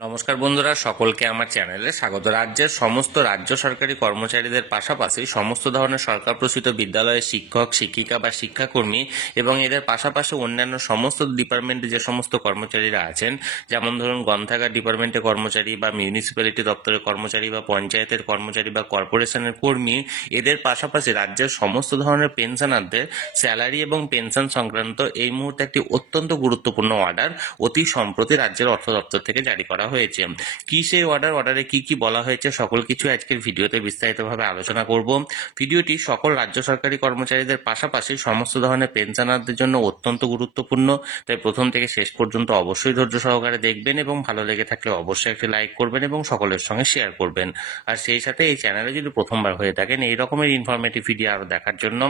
নমস্কার বন্ধুরা, সকলকে আমার চ্যানেলে স্বাগত। রাজ্যের সমস্ত রাজ্য সরকারি কর্মচারীদের পাশাপাশি সমস্ত ধরনের সরকার প্রসূত বিদ্যালয়ের শিক্ষক, শিক্ষিকা বা শিক্ষাকর্মী এবং এদের পাশাপাশি অন্যান্য সমস্ত ডিপার্টমেন্টে যে সমস্ত কর্মচারীরা আছেন, যেমন ধরুন গ্রন্থাগার ডিপার্টমেন্টের কর্মচারী বা মিউনিসিপ্যালিটি দপ্তরের কর্মচারী বা পঞ্চায়েতের কর্মচারী বা কর্পোরেশনের কর্মী, এদের পাশাপাশি রাজ্যের সমস্ত ধরনের পেনশনারদের স্যালারি এবং পেনশন সংক্রান্ত এই মুহূর্তে একটি অত্যন্ত গুরুত্বপূর্ণ অর্ডার অতি সম্প্রতি রাজ্যের অর্থ দপ্তর থেকে জারি করা হয়েছে। কি সেই অর্ডারে কি কি বলা হয়েছে সকল কিছু আজকের ভিডিওতে বিস্তারিতভাবে আলোচনা করব। ভিডিওটি সকল রাজ্য সরকারি কর্মচারীদের পাশাপাশি সমস্ত ধরনের পেনশনারদের জন্য অত্যন্ত গুরুত্বপূর্ণ, তাই প্রথম থেকে শেষ পর্যন্ত অবশ্যই ধৈর্য সহকারে দেখবেন এবং ভালো লেগে থাকলে অবশ্যই একটি লাইক করবেন এবং সকলের সঙ্গে শেয়ার করবেন। আর সেই সাথে এই চ্যানেলে যদি প্রথমবার হয়ে থাকেন এই রকমের ইনফরমেটিভ ভিডিও আরো দেখার জন্য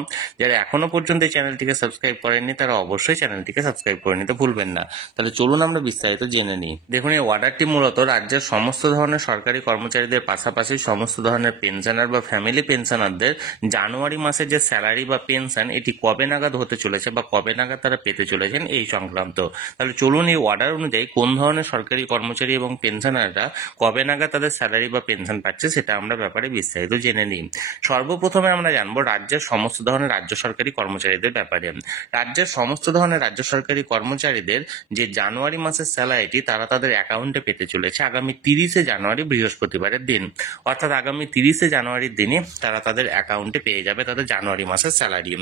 যারা এখনো পর্যন্ত এই চ্যানেলটিকে সাবস্ক্রাইব করেননি তারা অবশ্যই চ্যানেলটিকে সাবস্ক্রাইব করে নিতে ভুলবেন না। তাহলে চলুন আমরা বিস্তারিত জেনে নিই। দেখুন, এই অর্ডারটি মূলত রাজ্যের সমস্ত ধরনের সরকারি কর্মচারীদের পাশাপাশি সমস্ত ধরনের পেনশনার বা ফ্যামিলি পেনশনারদের জানুয়ারি মাসের যে স্যালারি বা পেনশন এটি কবে নাগাদ হতে চলেছে বা কবে নাগাদ তারা পেতে চলেছেন এই সংক্রান্ত। তাহলে চলুন এই অর্ডার অনুযায়ী কোন ধরনের সরকারি কর্মচারী এবং পেনশনাররা কবে নাগাদ তাদের স্যালারি বা পেনশন পাচ্ছে সেটা আমরা ব্যাপারে বিস্তারিত জেনে নিই। সর্বপ্রথমে আমরা জানবো রাজ্যের সমস্ত ধরনের রাজ্য সরকারি কর্মচারীদের ব্যাপারে। রাজ্যের সমস্ত ধরনের রাজ্য সরকারি কর্মচারীদের যে জানুয়ারি মাসের স্যালারিটি তারা তাদের অ্যাকাউন্টে পেতে চলেছে আগামী 30শে জানুয়ারি বৃহস্পতিবারের দিন, অর্থাৎ আগামী 30শে জানুয়ারির দিনে তারা তাদের অ্যাকাউন্টে পেয়ে যাবে তাদের জানুয়ারি মাসের স্যালারি।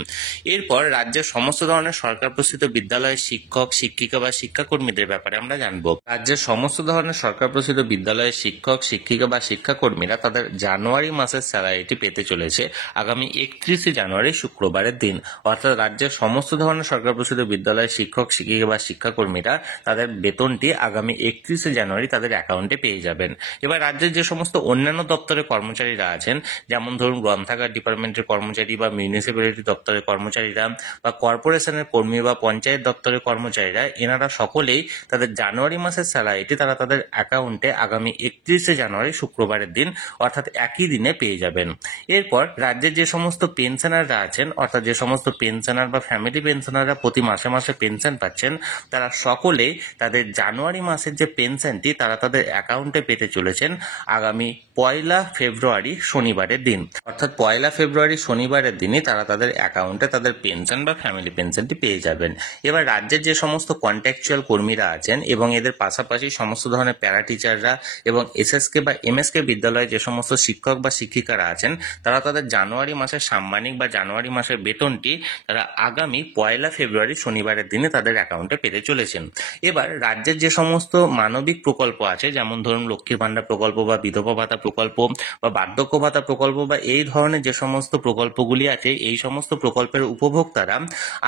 এরপর রাজ্যের সমস্ত ধরনের সরকার প্রসূত বিদ্যালয়ের শিক্ষক, শিক্ষিকা বা শিক্ষাকর্মীদের ব্যাপারে আমরা জানবো। রাজ্যের সমস্ত ধরনের সরকার প্রসূত বিদ্যালয়ের শিক্ষক, শিক্ষিকা বা শিক্ষাকর্মীরা তাদের জানুয়ারি মাসের স্যালারিটি পেতে চলেছে আগামী 31শে জানুয়ারি শুক্রবারের দিন, অর্থাৎ রাজ্যের সমস্ত ধরনের সরকার প্রসূত বিদ্যালয়ের শিক্ষক, শিক্ষিকা বা শিক্ষাকর্মীরা তাদের বেতনটি আগামী 31শে জানুয়ারি তাদের অ্যাকাউন্টে পেয়ে যাবেন। এবার রাজ্যের যে সমস্ত অন্যান্য দপ্তরের কর্মচারীরা আছেন, যেমন ধরুন গ্রন্থাগার ডিপার্টমেন্টের কর্মচারী বা মিউনিসিপ্যালিটি দপ্তরের কর্মচারীরা বা কর্পোরেশনের কর্মী বা পঞ্চায়েত দপ্তরের কর্মচারীরা, এনারা সকলেই তাদের জানুয়ারি মাসের স্যালারিটি তারা তাদের অ্যাকাউন্টে আগামী 31শে জানুয়ারি শুক্রবারের দিন অর্থাৎ একই দিনে পেয়ে যাবেন। এরপর রাজ্যের যে সমস্ত পেনশনাররা আছেন, অর্থাৎ যে সমস্ত পেনশনার বা ফ্যামিলি পেনশনাররা প্রতি মাসে মাসে পেনশন পাচ্ছেন, তারা সকলেই তাদের জানুয়ারি মাসের যে পেনশনটি তারা তাদের অ্যাকাউন্টে পেতে চলেছেন আগামী 1 ফেব্রুয়ারি শনিবারের দিন, অর্থাৎ 1 ফেব্রুয়ারি শনিবারের দিনই তারা তাদের অ্যাকাউন্টে তাদের পেনশন বা ফ্যামিলি পেনশনটি পেয়ে যাবেন। এবার রাজ্যের যে সমস্ত কন্ট্রাকচুয়াল কর্মীরা আছেন এবং এদের পাশাপাশি সমস্ত ধরনের প্যারা টিচাররা এবং এসএসকে বা এমএসকে বিদ্যালয়ে যে সমস্ত শিক্ষক বা শিক্ষিকারা আছেন, তারা তাদের জানুয়ারি মাসের সাম্মানিক বা জানুয়ারি মাসের বেতনটি তারা আগামী 1 ফেব্রুয়ারি শনিবারের দিনে তাদের অ্যাকাউন্টে পেতে চলেছেন। এবার রাজ্যের যে সমস্ত মানবিক প্রকল্প আছে, যেমন ধরুন লক্ষ্মীর ভাণ্ডার প্রকল্প বা বিধবা ভাতা প্রকল্প বা বার্ধক্য ভাতা প্রকল্প বা এই ধরনের যে সমস্ত প্রকল্পগুলি আছে, এই সমস্ত প্রকল্পের উপভোক্তারা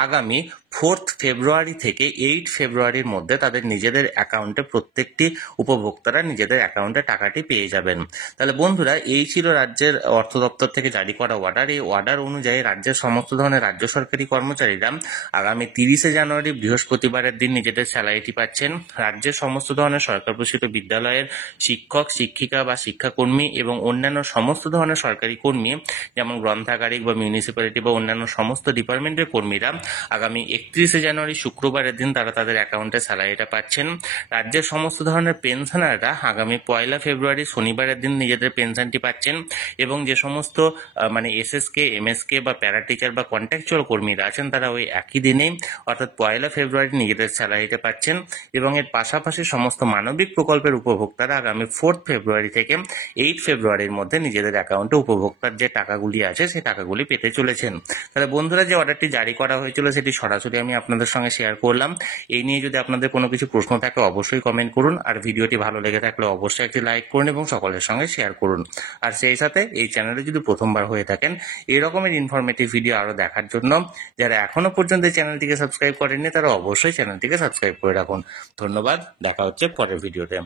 আগামী 4 ফেব্রুয়ারি থেকে 8 ফেব্রুয়ারির মধ্যে তাদের নিজেদের অ্যাকাউন্টে প্রত্যেকটি উপভোক্তারা নিজেদের অ্যাকাউন্টে টাকাটি পেয়ে যাবেন। তাহলে বন্ধুরা, এই ছিল রাজ্যের অর্থ দপ্তর থেকে জারি করা অর্ডার। এই অর্ডার অনুযায়ী রাজ্যের সমস্ত ধরনের রাজ্য সরকারি কর্মচারীরা আগামী 30শে জানুয়ারি বৃহস্পতিবারের দিন নিজেদের স্যালারিটি পাচ্ছেন। রাজ্যের সমস্ত ধরনের সরকার প্রসূত বিদ্যালয়ের শিক্ষক, শিক্ষিকা বা শিক্ষাকর্মী এবং অন্যান্য সমস্ত ধরনের সরকারি কর্মী, যেমন গ্রন্থাগারিক বা মিউনিসিপ্যালিটি বা অন্যান্য সমস্ত ডিপার্টমেন্টের কর্মীরা আগামী 31শে জানুয়ারি শুক্রবারের দিন তারা তাদের অ্যাকাউন্টে স্যালারিটা পাচ্ছেন। রাজ্যের সমস্ত ধরনের পেনশনাররা আগামী 1 ফেব্রুয়ারি শনিবারের দিন নিজেদের পেনশনটি পাচ্ছেন এবং যে সমস্ত এসএসকে, এমএসকে বা প্যারা টিচার বা কন্ট্রাকচুয়াল কর্মীরা আছেন তারা ওই একই দিনেই অর্থাৎ 1 ফেব্রুয়ারি নিজেদের স্যালারিটা পাচ্ছেন। এবং এর পাশাপাশি সমস্ত মানবিক প্রকল্পের উপভোক্তারা আগামী 4 ফেব্রুয়ারি থেকে 8 ফেব্রুয়ারির মধ্যে নিজেদের অ্যাকাউন্টে উপভোক্তার যে টাকাগুলি আছে সেই টাকাগুলি পেতে চলেছেন। তাহলে বন্ধুরা, যে অর্ডারটি জারি করা হয়েছিল সেটি সরাসরি আমি আপনাদের সঙ্গে শেয়ার করলাম। এই নিয়ে যদি আপনাদের কোনো কিছু প্রশ্ন থাকে অবশ্যই কমেন্ট করুন, আর ভিডিওটি ভালো লেগে থাকলে অবশ্যই একটি লাইক করুন এবং সকলের সঙ্গে শেয়ার করুন। আর সেই সাথে এই চ্যানেলে যদি প্রথমবার হয়ে থাকেন এই রকমের ইনফরমেটিভ ভিডিও আরো দেখার জন্য যারা এখনো পর্যন্ত এই চ্যানেলটিকে সাবস্ক্রাইব করেননি তারা অবশ্যই চ্যানেলটিকে সাবস্ক্রাইব করে রাখুন। ধন্যবাদ, দেখা হচ্ছে পরের ভিডিওতে।